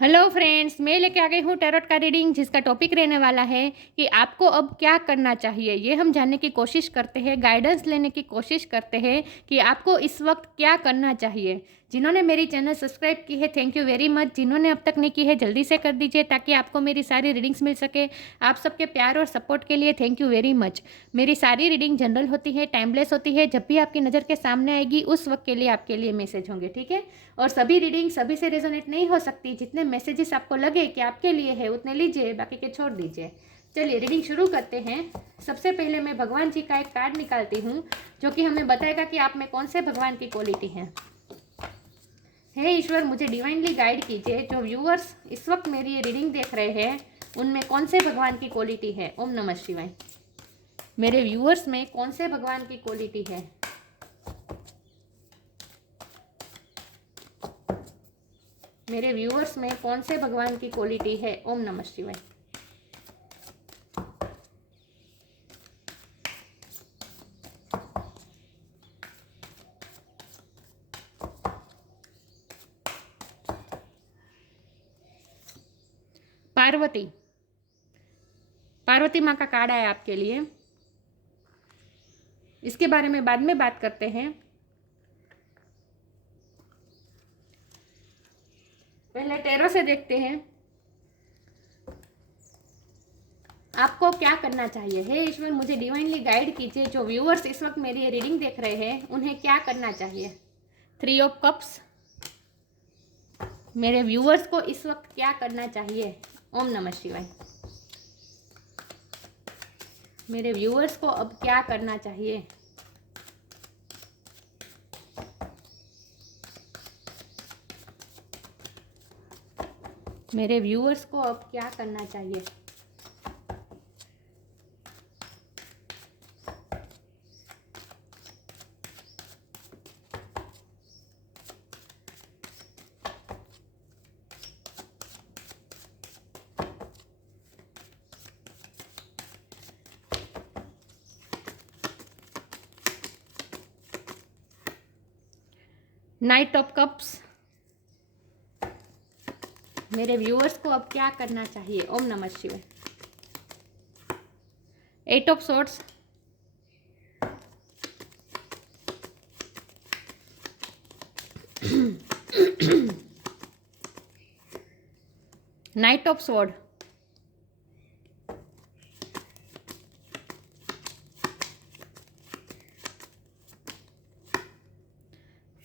Hello friends, मैं लेके आ गई हूँ टैरोट का रीडिंग, जिसका टॉपिक रहने वाला है कि आपको अब क्या करना चाहिए। ये हम जानने की कोशिश करते हैं, गाइडेंस लेने की कोशिश करते हैं कि आपको इस वक्त क्या करना चाहिए। जिन्होंने मेरी चैनल सब्सक्राइब की है, थैंक यू वेरी मच। जिन्होंने अब तक नहीं की है, जल्दी से कर दीजिए ताकि आपको मेरी सारी रीडिंग्स मिल सके। आप सबके प्यार और सपोर्ट के लिए थैंक यू वेरी मच। मेरी सारी रीडिंग जनरल होती है, टाइमलेस होती है। जब भी आपकी नज़र के सामने आएगी उस वक्त के लिए आपके लिए मैसेज होंगे, ठीक है। और सभी रीडिंग सभी से रेजोनेट नहीं हो सकती। जितने मैसेजेस आपको लगे कि आपके लिए है उतने लीजिए, बाकी के छोड़ दीजिए। चलिए रीडिंग शुरू करते हैं। सबसे पहले मैं भगवान जी का एक कार्ड निकालती हूँ जो कि हमें बताएगा कि आप में कौन से भगवान की क्वालिटी है। हे ईश्वर, मुझे डिवाइनली गाइड कीजिए। जो व्यूअर्स इस वक्त मेरी ये रीडिंग देख रहे हैं उनमें कौन से भगवान की क्वालिटी है। ओम नमः शिवाय। मेरे व्यूअर्स में कौन से भगवान की क्वालिटी है। मेरे व्यूअर्स में कौन से भगवान की क्वालिटी है। ओम नमः शिवाय। पार्वती, पार्वती माँ का कार्ड आया आपके लिए। इसके बारे में बाद में बात करते हैं। पहले टैरो से देखते हैं आपको क्या करना चाहिए। हे ईश्वर, मुझे डिवाइनली गाइड कीजिए। जो व्यूअर्स इस वक्त मेरी ये रीडिंग देख रहे हैं उन्हें क्या करना चाहिए। 3 ऑफ कप्स। मेरे व्यूअर्स को इस वक्त क्या करना चाहिए। ओम नमः शिवाय। मेरे व्यूअर्स को अब क्या करना चाहिए। मेरे व्यूअर्स को अब क्या करना चाहिए। Night of cups. मेरे व्यूअर्स को अब क्या करना चाहिए। ओम नमः शिवाय। 8 of swords. Night of sword.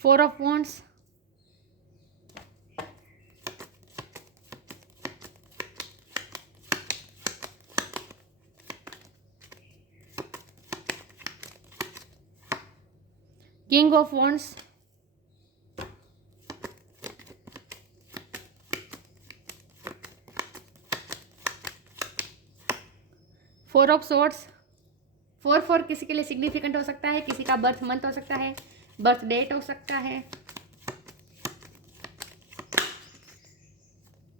4 of wands. 'King of wands. 4 of swords. 4 किसी के लिए सिग्निफिकेंट हो सकता है, किसी का बर्थ मंथ हो सकता है, बर्थ डेट हो सकता है।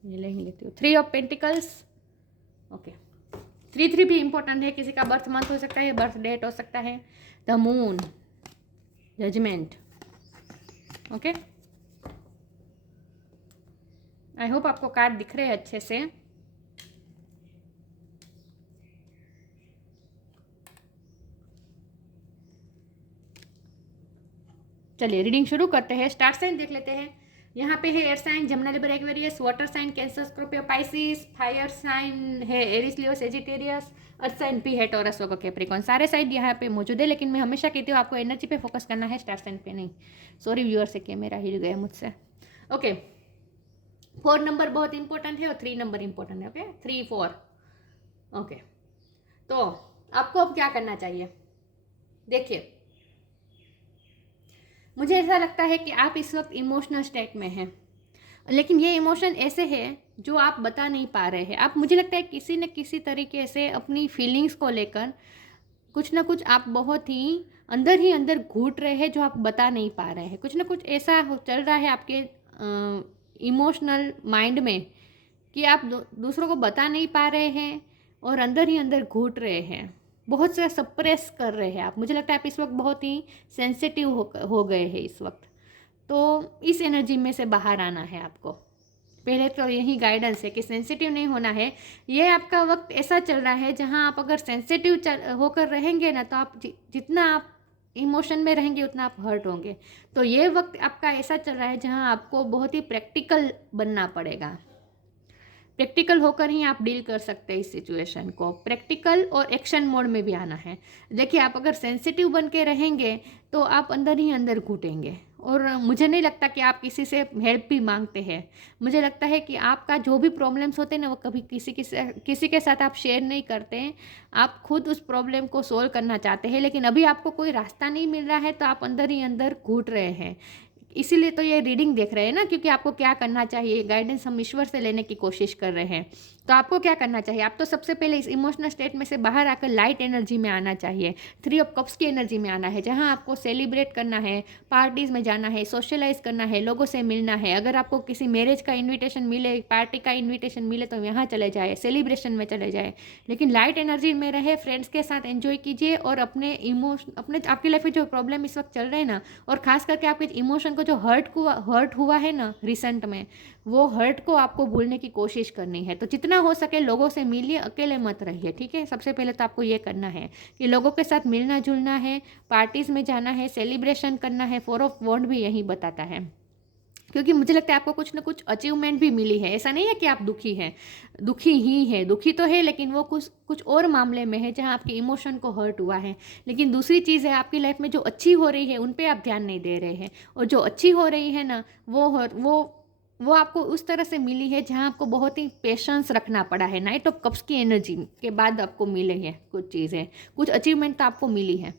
ये लेती हूँ। 3 ऑफ पेंटिकल्स। ओके, 3 भी इंपॉर्टेंट है। किसी का बर्थ मंथ हो सकता है, बर्थ डेट हो सकता है। The moon, judgement. Okay, I hope आपको कार्ड दिख रहे हैं अच्छे से। चलिए रीडिंग शुरू करते हैं। स्टार साइन देख लेते हैं। यहाँ पे है एयर साइन, जमुना, Libra, Aquarius, water sign, Cancer, Scorpio, Pisces. Fire sign है Aries, Leo, Sagittarius. Earth sign पी है टॉरस, वर्गो, कैप्रिकॉर्न। सारे साइड यहाँ पे मौजूद है, लेकिन मैं हमेशा कहती हूँ आपको एनर्जी पे फोकस करना है, स्टार साइन पे नहीं। सॉरी व्यूअर से कि मेरा हिल गया मुझसे। ओके, 4 नंबर बहुत इंपॉर्टेंट है और 3 नंबर इंपॉर्टेंट है। ओके, 3 4। ओके, तो आपको अब क्या करना चाहिए। देखिए, मुझे ऐसा लगता है कि आप इस वक्त इमोशनल स्टेट में हैं, लेकिन ये इमोशन ऐसे है जो आप बता नहीं पा रहे हैं। आप, मुझे लगता है किसी न किसी तरीके से अपनी फीलिंग्स को लेकर कुछ ना कुछ आप बहुत ही अंदर घूट रहे हैं, जो आप बता नहीं पा रहे हैं। कुछ ना कुछ ऐसा चल रहा है आपके इमोशनल माइंड में कि आप दूसरों को बता नहीं पा रहे हैं और अंदर ही अंदर घूट रहे हैं, बहुत से सप्रेस कर रहे हैं आप। मुझे लगता है आप इस वक्त बहुत ही सेंसिटिव हो गए हैं इस वक्त। तो इस एनर्जी में से बाहर आना है आपको। पहले तो यही गाइडेंस है कि सेंसिटिव नहीं होना है। ये आपका वक्त ऐसा चल रहा है जहाँ आप अगर सेंसिटिव होकर रहेंगे ना, तो आप जितना आप इमोशन में रहेंगे उतना आप हर्ट होंगे। तो ये वक्त आपका ऐसा चल रहा है जहाँ आपको बहुत ही प्रैक्टिकल बनना पड़ेगा। प्रैक्टिकल होकर ही आप डील कर सकते हैं इस सिचुएशन को। प्रैक्टिकल और एक्शन मोड में भी आना है। देखिए, आप अगर सेंसिटिव बन के रहेंगे तो आप अंदर ही अंदर घुटेंगे, और मुझे नहीं लगता कि आप किसी से हेल्प भी मांगते हैं। मुझे लगता है कि आपका जो भी प्रॉब्लम्स होते हैं ना, वो कभी किसी के साथ आप शेयर नहीं करते हैं। आप खुद उस प्रॉब्लम को सोल्व करना चाहते हैं, लेकिन अभी आपको कोई रास्ता नहीं मिल रहा है, तो आप अंदर ही अंदर घुट रहे हैं। इसीलिए तो ये रीडिंग देख रहे हैं ना, क्योंकि आपको क्या करना चाहिए, गाइडेंस हम ईश्वर से लेने की कोशिश कर रहे हैं। तो आपको क्या करना चाहिए? आप तो सबसे पहले इस इमोशनल स्टेट में से बाहर आकर लाइट एनर्जी में आना चाहिए। 3 ऑफ कप्स की एनर्जी में आना है, जहां आपको सेलिब्रेट करना है, पार्टीज़ में जाना है, सोशलाइज करना है, लोगों से मिलना है। अगर आपको किसी मैरिज का इन्विटेशन मिले, पार्टी का इन्विटेशन मिले, तो यहाँ चले जाए, सेलिब्रेशन में चले जाए। लेकिन लाइट एनर्जी में रहे, फ्रेंड्स के साथ एंजॉय कीजिए, और अपने आपकी लाइफ में जो प्रॉब्लम इस वक्त चल रहे हैं ना, और खास करके आपके इमोशन को जो हर्ट हुआ है ना रिसेंट में, वो हर्ट को आपको भूलने की कोशिश करनी है। तो जितना हो सके लोगों से मिलिए, अकेले मत रहिए, ठीक है। सबसे पहले तो आपको ये करना है कि लोगों के साथ मिलना जुलना है, पार्टीज़ में जाना है, सेलिब्रेशन करना है। 4 ऑफ वॉन्ड भी यही बताता है, क्योंकि मुझे लगता है आपको कुछ ना कुछ अचीवमेंट भी मिली है। ऐसा नहीं है कि आप दुखी हैं, दुखी ही है, दुखी तो है, लेकिन वो कुछ और मामले में है जहाँ आपके इमोशन को हर्ट हुआ है। लेकिन दूसरी चीज़ है, आपकी लाइफ में जो अच्छी हो रही है उन पे आप ध्यान नहीं दे रहे हैं, और जो अच्छी हो रही है ना, वो आपको उस तरह से मिली है जहाँ आपको बहुत ही पेशेंस रखना पड़ा है। नाइट ऑफ कप्स की एनर्जी के बाद आपको मिले हैं कुछ चीज़ें, कुछ अचीवमेंट तो आपको मिली है।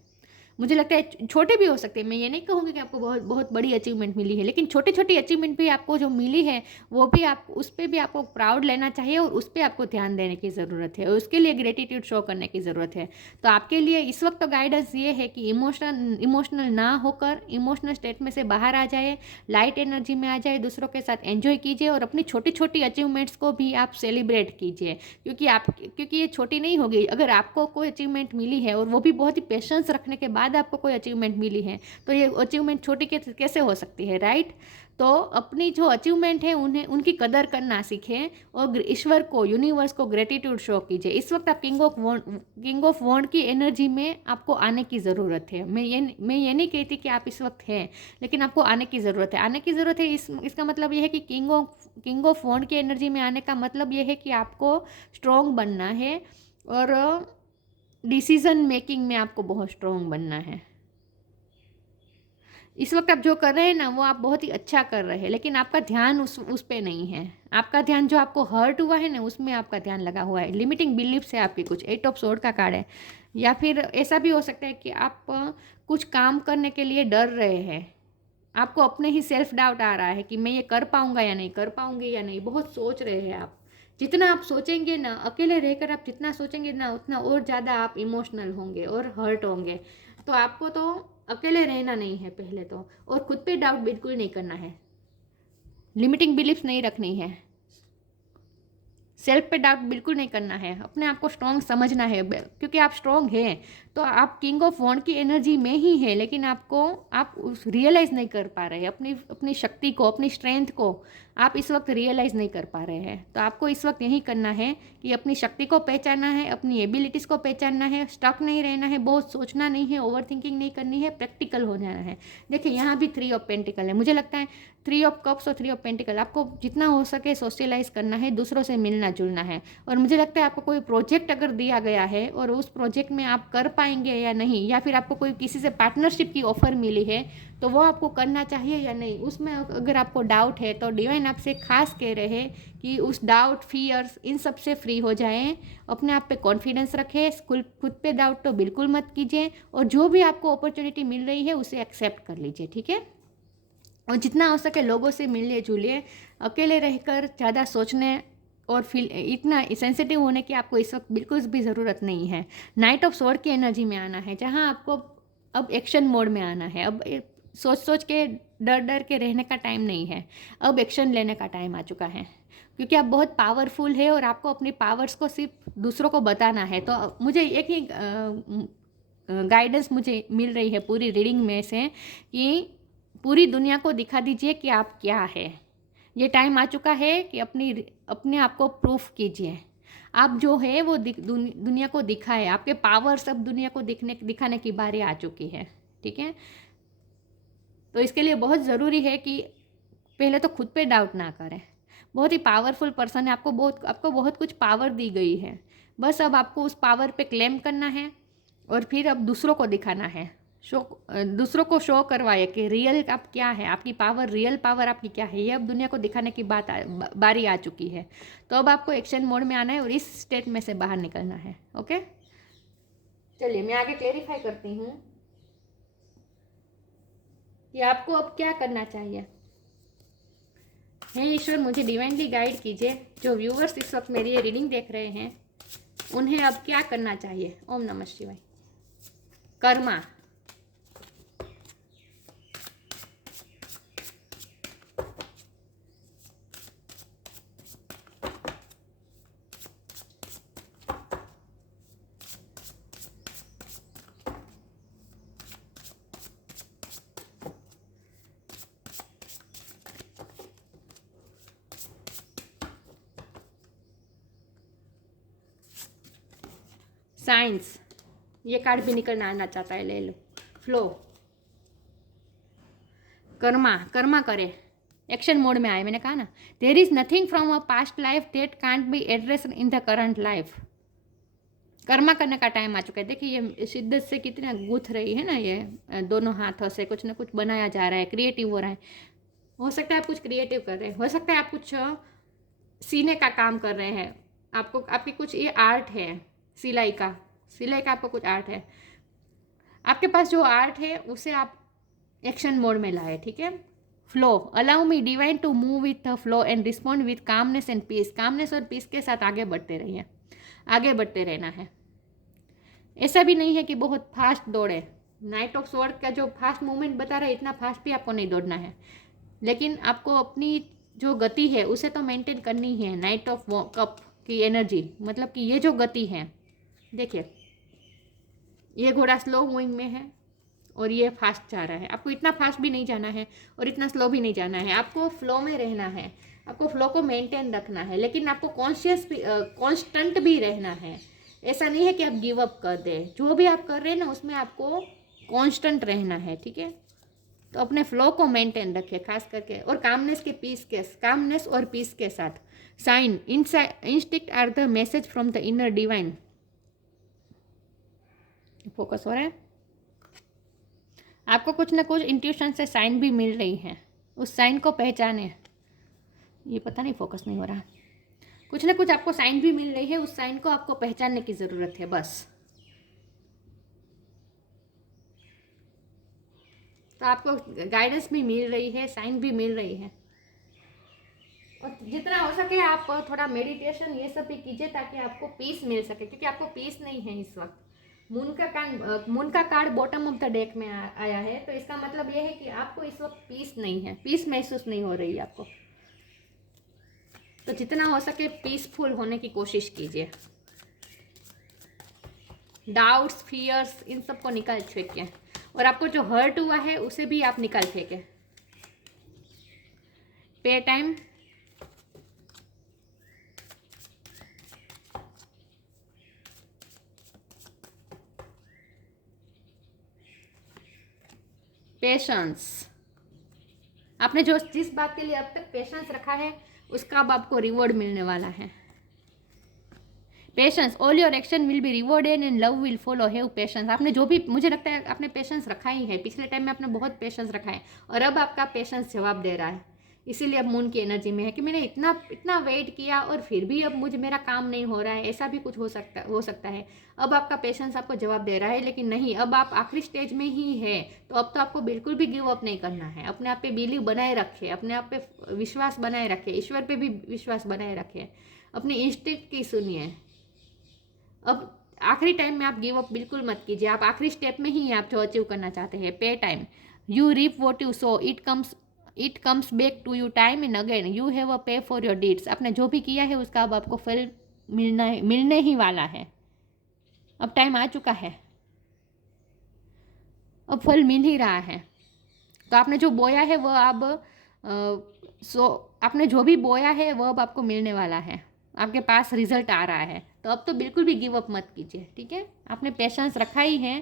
मुझे लगता है छोटे भी हो सकते हैं, मैं ये नहीं कहूँगी कि आपको बहुत बहुत बड़ी अचीवमेंट मिली है, लेकिन छोटी छोटी अचीवमेंट भी आपको जो मिली है, वो भी आप उस पर भी आपको प्राउड लेना चाहिए, और उस पर आपको ध्यान देने की ज़रूरत है, और उसके लिए ग्रेटिट्यूड शो करने की ज़रूरत है। तो आपके लिए इस वक्त तो गाइडेंस ये है कि इमोशनल ना होकर इमोशनल स्टेट में से बाहर आ जाए, लाइट एनर्जी में आ जाए, दूसरों के साथ एंजॉय कीजिए, और अपनी छोटी छोटी अचीवमेंट्स को भी आप सेलिब्रेट कीजिए, क्योंकि ये छोटी नहीं होगी। अगर आपको कोई अचीवमेंट मिली है, और वो भी बहुत ही पेशेंस रखने के बाद आपको कोई अचीवमेंट मिली है, तो ये अचीवमेंट छोटी कैसे हो सकती है, राइट। तो अपनी जो अचीवमेंट है उन्हें उनकी कदर करना सीखें, और ईश्वर को, यूनिवर्स को ग्रेटिट्यूड शो कीजिए। इस वक्त आप किंग ऑफ वॉन्ड की एनर्जी में आपको आने की ज़रूरत है। मैं ये नहीं कहती कि आप इस वक्त हैं, लेकिन आपको आने की ज़रूरत है। इसका मतलब ये है कि किंग ऑफ वॉन्ड की एनर्जी में आने का मतलब ये है कि आपको स्ट्रॉन्ग बनना है, और डिसीजन मेकिंग में आपको बहुत स्ट्रॉन्ग बनना है। इस वक्त आप जो कर रहे हैं ना, वो आप बहुत ही अच्छा कर रहे हैं, लेकिन आपका ध्यान उस पे नहीं है। आपका ध्यान जो आपको हर्ट हुआ है ना, उसमें आपका ध्यान लगा हुआ है। लिमिटिंग बिलीफ्स है आपकी कुछ। 8 ऑफ सोर्ड का कार्ड है। या फिर ऐसा भी हो सकता है कि आप कुछ काम करने के लिए डर रहे हैं। आपको अपने ही सेल्फ डाउट आ रहा है कि मैं ये कर पाऊंगा या नहीं, कर पाऊंगी या नहीं, बहुत सोच रहे हैं आप। जितना आप सोचेंगे ना, अकेले रहकर आप जितना सोचेंगे ना, उतना और ज़्यादा आप इमोशनल होंगे और हर्ट होंगे। तो आपको तो अकेले रहना नहीं है पहले तो, और खुद पे डाउट बिल्कुल नहीं करना है, लिमिटिंग बिलीफ्स नहीं रखनी है, सेल्फ पे डाउट बिल्कुल नहीं करना है, अपने आप को स्ट्रॉन्ग समझना है, क्योंकि आप स्ट्रॉन्ग हैं। तो आप किंग ऑफ वॉन्ड की एनर्जी में ही है, लेकिन आप रियलाइज़ नहीं कर पा रहे हैं अपनी शक्ति को, अपनी स्ट्रेंथ को आप इस वक्त रियलाइज़ नहीं कर पा रहे हैं। तो आपको इस वक्त यही करना है कि अपनी शक्ति को पहचानना है, अपनी एबिलिटीज़ को पहचानना है, स्टक नहीं रहना है, बहुत सोचना नहीं है, ओवर थिंकिंग नहीं करनी है, प्रैक्टिकल हो जाना है। देखिए, यहाँ भी 3 ऑफ पेंटिकल है। मुझे लगता है 3 ऑफ कप्स और 3 ऑफ पेंटिकल, आपको जितना हो सके सोशलाइज करना है, दूसरों से मिलना जुलना है। और मुझे लगता है आपको कोई प्रोजेक्ट अगर दिया गया है और उस प्रोजेक्ट में आप कर पाएंगे या नहीं, या फिर आपको कोई किसी से पार्टनरशिप की ऑफ़र मिली है, तो वो आपको करना चाहिए या नहीं, उसमें अगर आपको डाउट है तो डिवाइन आपसे खास कह रहे हैं कि उस डाउट, फियर्स, इन सब से फ्री हो जाएं, अपने आप पे कॉन्फिडेंस रखें, खुद पे डाउट तो बिल्कुल मत कीजिए, और जो भी आपको अपॉर्चुनिटी मिल रही है उसे एक्सेप्ट कर लीजिए, ठीक है। और जितना हो सके लोगों से मिलिए जुलिए, अकेले रहकर ज़्यादा सोचने और फील इतना सेंसिटिव होने की आपको इस वक्त बिल्कुल भी ज़रूरत नहीं है। नाइट ऑफ स्वॉर्ड की एनर्जी में आना है, जहाँ आपको अब एक्शन मोड में आना है। अब सोच के डर के रहने का टाइम नहीं है, अब एक्शन लेने का टाइम आ चुका है, क्योंकि आप बहुत पावरफुल है और आपको अपनी पावर्स को सिर्फ दूसरों को बताना है। तो मुझे एक ही गाइडेंस मुझे मिल रही है पूरी रीडिंग में से कि पूरी दुनिया को दिखा दीजिए कि आप क्या है, ये टाइम आ चुका है कि अपने आप को प्रूफ कीजिए। आप जो है वो दुनिया को दिखाए। आपके पावर सब दुनिया को दिखाने की बारी आ चुकी है। ठीक है, तो इसके लिए बहुत ज़रूरी है कि पहले तो खुद पे डाउट ना करें। बहुत ही पावरफुल पर्सन है, आपको बहुत कुछ पावर दी गई है। बस अब आपको उस पावर पे क्लेम करना है और फिर अब दूसरों को दिखाना है। दूसरों को शो करवाए कि रियल आप क्या है, आपकी पावर, रियल पावर आपकी क्या है, ये अब दुनिया को दिखाने की बारी आ चुकी है। तो अब आपको एक्शन मोड में आना है और इस स्टेट में से बाहर निकलना है। ओके, चलिए मैं आगे क्लेरिफाई करती हूँ कि आपको अब क्या करना चाहिए। हे ईश्वर, मुझे डिवाइनली गाइड कीजिए। जो व्यूवर्स इस वक्त मेरी ये रीडिंग देख रहे हैं उन्हें अब क्या करना चाहिए। ओम नमः शिवाय। कर्मा, साइंस, ये कार्ड भी निकलना आना चाहता है, ले लो। फ्लो, कर्मा करे, एक्शन मोड में आए। मैंने कहा ना, there is nothing from a past life that can't be address in the current life. कर्मा करने का टाइम आ चुका है। देखिए ये शिद्दत से कितना गूथ रही है ना, ये दोनों हाथों से कुछ ना कुछ बनाया जा रहा है, क्रिएटिव हो रहा है। हो सकता है आप कुछ क्रिएटिव कर रहे हैं, हो सकता है आप कुछ सीने का काम कर रहे हैं। आपकी कुछ ये आर्ट है, सिलाई का आपको कुछ आर्ट है। आपके पास जो आर्ट है उसे आप एक्शन मोड में लाए। ठीक है, flow, allow me divine to move with the flow and respond with calmness and peace. Calmness और पीस के साथ आगे बढ़ते रहिए, आगे बढ़ते रहना है। ऐसा भी नहीं है कि बहुत फास्ट दौड़े। नाइट ऑफ स्वॉर्ड का जो फास्ट मूवमेंट बता रहा है, इतना फास्ट भी आपको नहीं दौड़ना है, लेकिन आपको अपनी जो गति है उसे तो मेंटेन करनी है। नाइट ऑफ कप की एनर्जी, मतलब कि ये जो गति है, देखिए ये घोड़ा स्लो मूविंग में है और ये फास्ट जा रहा है। आपको इतना फास्ट भी नहीं जाना है और इतना स्लो भी नहीं जाना है, आपको फ्लो में रहना है। आपको फ्लो को मेंटेन रखना है, लेकिन आपको कॉन्शियस भी, कॉन्स्टेंट भी रहना है। ऐसा नहीं है कि आप गिव अप कर दें। जो भी आप कर रहे हैं ना उसमें आपको कॉन्स्टेंट रहना है। ठीक है, तो अपने फ्लो को मेंटेन रखें खास करके, और कामनेस और पीस के साथ। Sign, instinct are the message from the inner divine. Focus हो रहा है, आपको कुछ ना कुछ इंट्यूशन से साइन भी मिल रही है, उस साइन को पहचाने। ये पता नहीं फोकस नहीं हो रहा, कुछ ना कुछ आपको साइन भी मिल रही है, उस साइन को आपको पहचानने की ज़रूरत है बस। तो आपको गाइडेंस भी मिल रही है, साइन भी मिल रही है। और जितना हो सके आप थोड़ा मेडिटेशन ये सब भी कीजिए ताकि आपको पीस मिल सके, क्योंकि आपको पीस नहीं है इस वक्त। मून का card bottom of the deck में आया है, तो इसका मतलब ये है कि आपको इस वक्त पीस नहीं है, पीस महसूस नहीं हो रही है आपको। तो जितना हो सके पीसफुल होने की कोशिश कीजिए। डाउट्स, फियर्स, इन सबको निकाल फेंकिए, और आपको जो हर्ट हुआ है उसे भी आप निकाल फेंके। पे टाइम, पेशेंस, आपने जो जिस बात के लिए अब तक पेशेंस रखा है उसका अब आपको रिवॉर्ड मिलने वाला है। Patience, all your action will be rewarded and love will follow. Have patience. आपने जो भी, मुझे लगता है आपने पेशेंस रखा ही है, पिछले टाइम में आपने बहुत पेशेंस रखा है और अब आपका पेशेंस जवाब दे रहा है। इसीलिए अब मून की एनर्जी में है कि मैंने इतना इतना वेट किया और फिर भी अब मेरा काम नहीं हो रहा है, ऐसा भी कुछ हो सकता है। अब आपका पेशेंस आपको जवाब दे रहा है, लेकिन नहीं, अब आप आखिरी स्टेज में ही है, तो अब तो आपको बिल्कुल भी गिव अप नहीं करना है। अपने आप पे बिलीव बनाए रखे, अपने आप पे विश्वास बनाए रखे, ईश्वर पे भी विश्वास बनाए रखे, अपनी इंस्टिंक्ट की सुनिए। अब आखिरी टाइम में आप गिव अप बिल्कुल मत कीजिए, आप आखिरी स्टेप में ही आप जो अचीव करना चाहते हैं। Pay time, you reap what you sow, it comes back to you time and again, you have a pay for your deeds. आपने जो भी किया है उसका अब आपको फल मिलने ही वाला है। अब टाइम आ चुका है, अब फल मिल ही रहा है। तो आपने जो बोया है वो अब आपने जो भी बोया है वो अब आपको मिलने वाला है, आपके पास रिजल्ट आ रहा है। तो अब तो बिल्कुल भी गिव अप मत कीजिए, ठीक है। आपने पेशेंस रखा ही है,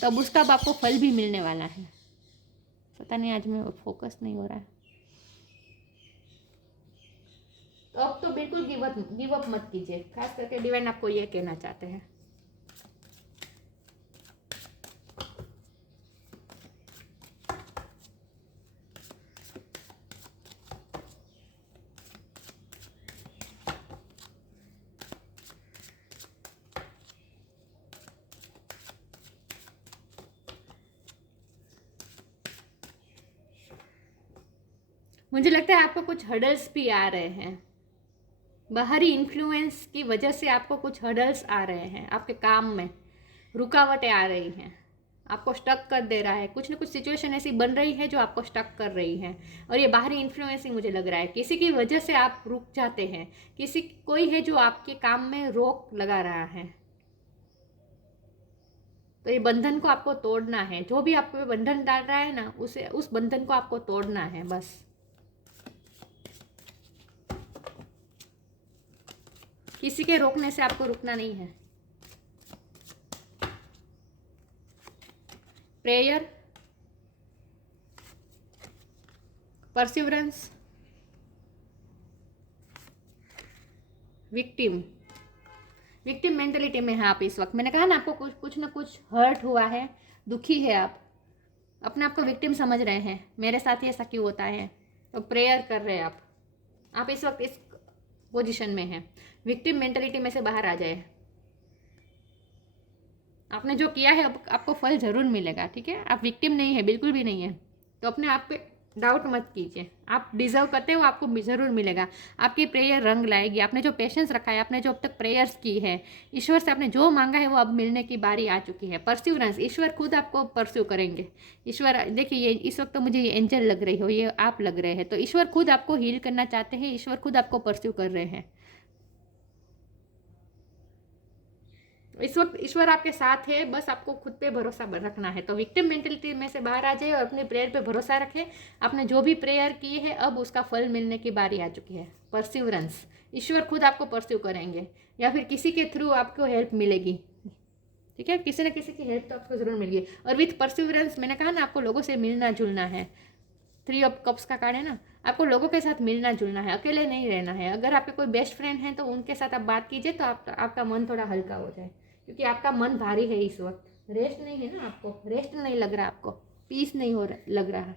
तो अब उसका अब आपको फल भी मिलने वाला है। पता नहीं आज में फोकस नहीं हो रहा है। तो अब तो बिल्कुल गिव अप मत कीजिए, खास करके डिवाइन आपको ये कहना चाहते हैं। मुझे लगता है आपको कुछ हर्डल्स भी आ रहे हैं, बाहरी इन्फ्लुएंस की वजह से आपको कुछ हर्डल्स आ रहे हैं, आपके काम में रुकावटें आ रही हैं, आपको स्टक कर दे रहा है। कुछ ना कुछ सिचुएशन ऐसी बन रही है जो आपको स्टक कर रही है, और ये बाहरी इन्फ्लुएंस ही मुझे लग रहा है। किसी की वजह से आप रुक जाते हैं, कोई है जो आपके काम में रोक लगा रहा है। तो ये बंधन को आपको तोड़ना है। जो भी आप पे बंधन डाल रहा है ना, उस बंधन को आपको तोड़ना है बस। किसी के रोकने से आपको रुकना नहीं है। प्रेयर, परसिवरेंस, विक्टिम मेंटलिटी में है आप इस वक्त। मैंने कहा ना आपको कुछ ना कुछ हर्ट हुआ है, दुखी है आप, अपने आप को विक्टिम समझ रहे हैं, मेरे साथ ही ऐसा क्यों होता है। तो प्रेयर कर रहे हैं आप इस वक्त इस पोजीशन में हैं। विक्टिम मेंटलिटी में से बाहर आ जाए। आपने जो किया है अब आपको फल जरूर मिलेगा, ठीक है। आप विक्टिम नहीं है, बिल्कुल भी नहीं है। तो अपने आप पे डाउट मत कीजिए, आप डिजर्व करते हो, आपको ज़रूर मिलेगा। आपकी प्रेयर रंग लाएगी। आपने जो पेशेंस रखा है, आपने जो अब तक प्रेयर्स की है, ईश्वर से आपने जो मांगा है वो अब मिलने की बारी आ चुकी है। परस्यूरेंस, ईश्वर खुद आपको परस्यू करेंगे। ईश्वर देखिए, ये इस वक्त तो मुझे ये एंजल लग रही हो, ये आप लग रहे हैं, तो ईश्वर खुद आपको हील करना चाहते हैं, ईश्वर खुद आपको परस्यू कर रहे हैं। इस वक्त ईश्वर आपके साथ है, बस आपको खुद पे भरोसा रखना है। तो विक्टिम मेंटलिटी में से बाहर आ जाइए और अपनी प्रेयर पे भरोसा रखें। आपने जो भी प्रेयर की है अब उसका फल मिलने की बारी आ चुकी है। परसिवरेंस, ईश्वर खुद आपको परस्यू करेंगे, या फिर किसी के थ्रू आपको हेल्प मिलेगी, ठीक है। किसी न किसी की हेल्प तो आपको जरूर मिलेगी। और विथ परसिवरेंस, मैंने कहा ना आपको लोगों से मिलना जुलना है। 3 ऑफ कप्स का कार्ड है ना, आपको लोगों के साथ मिलना जुलना है, अकेले नहीं रहना है। अगर आपके कोई बेस्ट फ्रेंड है तो उनके साथ आप बात कीजिए, तो आपका मन थोड़ा हल्का हो जाए, क्योंकि आपका मन भारी है इस वक्त। रेस्ट नहीं है ना, आपको रेस्ट नहीं लग रहा, आपको पीस नहीं लग रहा।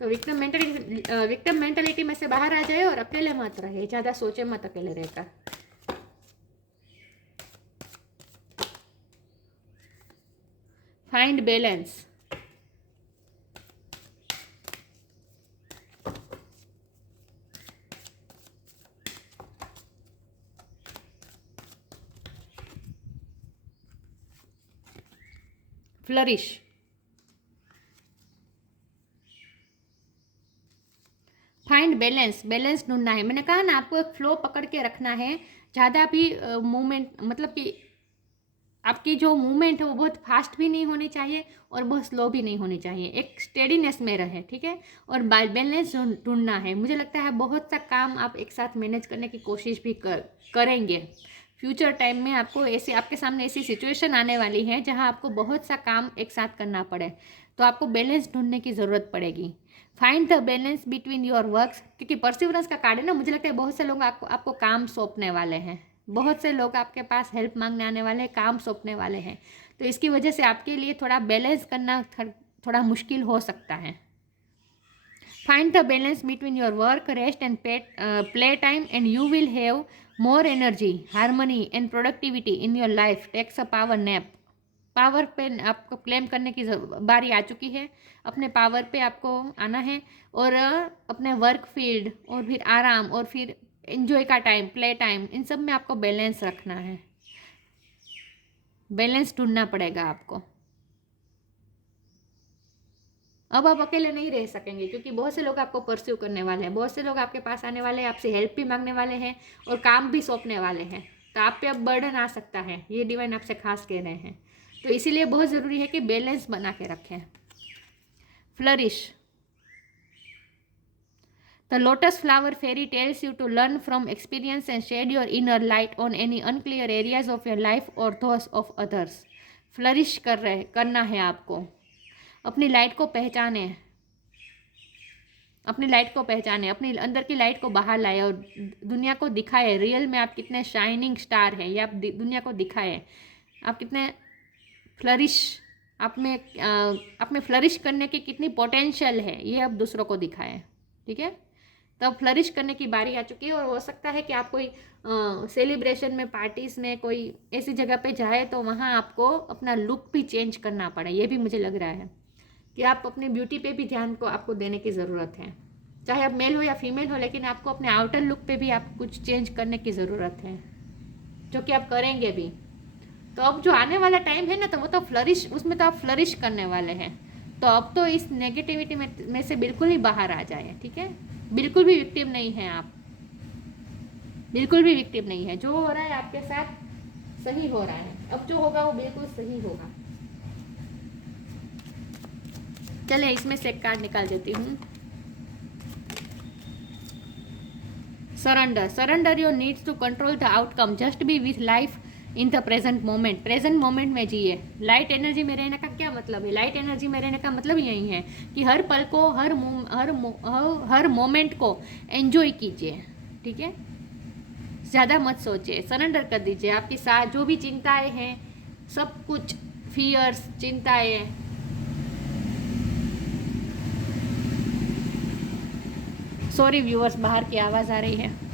तो विक्टिम मेंटलिटी में से बाहर आ जाए और अकेले मत रहे, ज़्यादा सोचे मत अकेले रहकर। Find balance, flourish, find balance ढूंढना है। मैंने कहा ना आपको एक फ्लो पकड़ के रखना है। ज़्यादा भी मूवमेंट, मतलब कि आपकी जो मूवमेंट है वो बहुत फास्ट भी नहीं होनी चाहिए और बहुत स्लो भी नहीं होनी चाहिए, एक स्टेडीनेस में रहे, ठीक है। और बैलेंस ढूंढना है। मुझे लगता है बहुत सा काम आप एक साथ मैनेज करने की कोशिश भी करेंगे। फ्यूचर टाइम में आपको ऐसे आपके सामने ऐसी सिचुएशन आने वाली है जहां आपको बहुत सा काम एक साथ करना पड़े, तो आपको बैलेंस ढूंढने की ज़रूरत पड़ेगी। Find the balance between your works, क्योंकि परसिवरेंस का कार्ड है ना, मुझे लगता है बहुत से लोग आपको काम सौंपने वाले हैं, बहुत से लोग आपके पास हेल्प मांगने आने वाले हैं, काम सौंपने वाले हैं। तो इसकी वजह से आपके लिए थोड़ा बैलेंस करना थोड़ा मुश्किल हो सकता है। Find the balance between your work, rest and play time, and you will have more energy, harmony and productivity in your life. Takes a power nap. Power पे आपको क्लेम करने की बारी आ चुकी है। अपने पावर पे आपको आना है, और अपने वर्क फील्ड, और फिर आराम, और फिर एंजॉय का टाइम, प्ले टाइम, इन सब में आपको बैलेंस रखना है। बैलेंस ढूंढना पड़ेगा आपको। अब आप अकेले नहीं रह सकेंगे, क्योंकि बहुत से लोग आपको परस्यू करने वाले हैं, बहुत से लोग आपके पास आने वाले हैं, आपसे हेल्प भी मांगने वाले हैं और काम भी सौंपने वाले हैं। तो आप पे अब बर्डन आ सकता है, ये डिवाइन आपसे खास कह रहे हैं। तो इसीलिए बहुत ज़रूरी है कि बैलेंस बना के रखें। Flourish, The lotus flower fairy tells you to learn from experience and shed your inner light on any unclear areas of your life or those of others. Flourish करना है आपको, अपनी लाइट को पहचाने, अपनी अंदर की लाइट को बाहर लाए और दुनिया को दिखाए रियल में आप कितने शाइनिंग स्टार हैं, ये आप दुनिया को दिखाए आप कितने फ्लरिश, आप में फ्लरिश करने की कितनी पोटेंशियल है, ये आप दूसरों को दिखाएं। ठीक है, तब फ्लरिश करने की बारी आ चुकी है। और हो सकता है कि आप कोई सेलिब्रेशन में, पार्टीज़ में, कोई ऐसी जगह पे जाए तो वहाँ आपको अपना लुक भी चेंज करना पड़े। ये भी मुझे लग रहा है कि आप अपनी ब्यूटी पे भी ध्यान को आपको देने की ज़रूरत है, चाहे आप मेल हो या फीमेल हो, लेकिन आपको अपने आउटर लुक पे भी आप कुछ चेंज करने की ज़रूरत है, जो कि आप करेंगे भी। तो अब जो आने वाला टाइम है ना, तो वो तो फ्लरिश, उसमें तो आप फ्लरिश करने वाले हैं। तो अब तो इस नेगेटिविटी में से बिल्कुल ही बाहर आ जाए। ठीक है, बिल्कुल भी विक्टिम नहीं हैं आप, बिल्कुल भी विक्टिम नहीं है। जो हो रहा है आपके साथ सही हो रहा है, अब जो होगा वो बिल्कुल सही होगा। चले इसमें से एक कार्ड निकाल देती हूँ। Surrender your needs to control the outcome, just be with life in the present moment. Present moment में जिए। लाइट एनर्जी में रहने का क्या मतलब है? लाइट एनर्जी में रहने का मतलब यही है कि हर पल को, हर मोमेंट को एंजॉय कीजिए। ठीक है, ज़्यादा मत सोचिए, सरेंडर कर दीजिए। आपकी साथ जो भी चिंताएं हैं, सब कुछ फियर्स, चिंताएं, सॉरी व्यूअर्स, बाहर की आवाज़ आ रही है।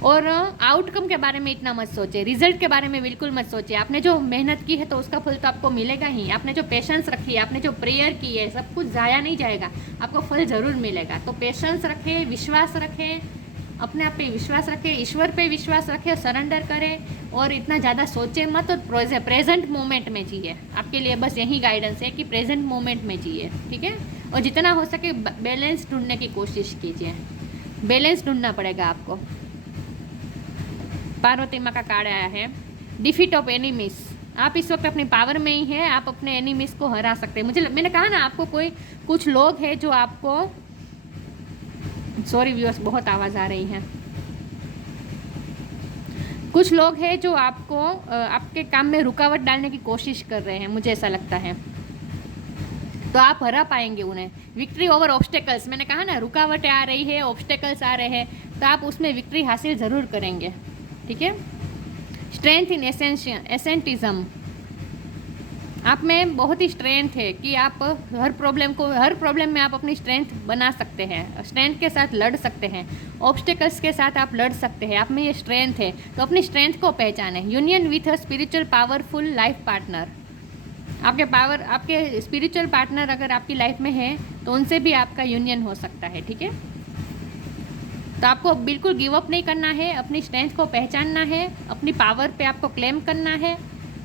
और आउटकम के बारे में इतना मत सोचिए, रिजल्ट के बारे में बिल्कुल मत सोचिए। आपने जो मेहनत की है तो उसका फल तो आपको मिलेगा ही। आपने जो पेशेंस रखी है, आपने जो प्रेयर की है, सब कुछ ज़ाया नहीं जाएगा, आपको फल ज़रूर मिलेगा। तो पेशेंस रखें, विश्वास रखें, अपने आप पे विश्वास रखें, ईश्वर पे विश्वास रखें, सरेंडर करें और इतना ज़्यादा सोचे मत। और प्रेजेंट मोमेंट में जिए। आपके लिए बस यही गाइडेंस है कि प्रेजेंट मोमेंट में जिए। ठीक है, और जितना हो सके बैलेंस ढूंढने की कोशिश कीजिए। बैलेंस ढूंढना पड़ेगा आपको। पार्वती माँ का कार्ड आया है, डिफीट ऑफ एनिमीज। आप इस वक्त अपनी पावर में ही हैं, आप अपने एनिमीज को हरा सकते हैं। मैंने कहा ना, आपको कुछ लोग हैं जो आपको, सॉरी व्यूअर्स, बहुत आवाज़ आ रही है। कुछ लोग हैं जो आपको आपके काम में रुकावट डालने की कोशिश कर रहे हैं, मुझे ऐसा लगता है। तो आप हरा पाएंगे उन्हें। विक्ट्री ओवर ऑब्स्टेकल्स, मैंने कहा ना, रुकावटें आ रही है, ऑब्स्टेकल्स आ रहे हैं, तो आप उसमें विक्ट्री हासिल ज़रूर करेंगे। ठीक है, स्ट्रेंथ इन एसेंटिज्म, आप में बहुत ही स्ट्रेंथ है कि आप हर प्रॉब्लम में आप अपनी स्ट्रेंथ बना सकते हैं, स्ट्रेंथ के साथ लड़ सकते हैं, ऑब्स्टेकल्स के साथ आप लड़ सकते हैं। आप में ये स्ट्रेंथ है, तो अपनी स्ट्रेंथ को पहचानें। Union with a spiritual powerful life partner, आपके स्पिरिचुअल पार्टनर अगर आपकी लाइफ में है तो उनसे भी आपका यूनियन हो सकता है। ठीक है, तो आपको बिल्कुल गिव अप नहीं करना है, अपनी स्ट्रेंथ को पहचानना है, अपनी पावर पे आपको क्लेम करना है,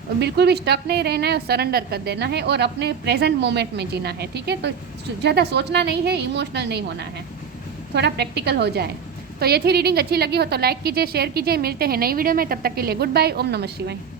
और बिल्कुल भी स्टक नहीं रहना है, और सरेंडर कर देना है और अपने प्रेजेंट मोमेंट में जीना है। ठीक है, तो ज़्यादा सोचना नहीं है, इमोशनल नहीं होना है, थोड़ा प्रैक्टिकल हो जाए। तो ये थी रीडिंग। अच्छी लगी हो तो लाइक कीजिए, शेयर कीजिए। मिलते हैं नई वीडियो में, तब तक के लिए गुड बाय। ओम नमः शिवाय।